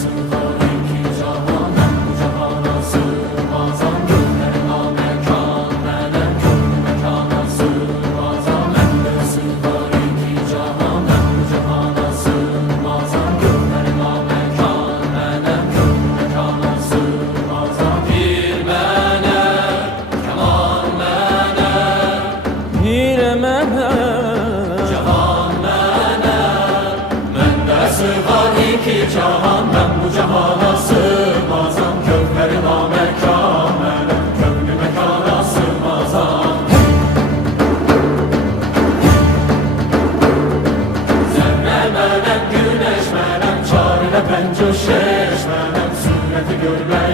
sığar iki cahan, ben bu cahana sığmazam. Gönlüme mekan, melek gönlü mekana sığmazam. Bende sığar iki cahan, ben bu cahana sığmazam. Gönlüme mekan, melek gönlü mekana sığmazam. Bir melek, keman melek, Pire melek, cahan melek. Bende sığar iki cahan, ben bu cahana sığmazam. Gönlüme mekan, melek gönlü mekana sığmazam. Zerre melek, güneş melek, çarine pencö şeş melek. Sureti görmeye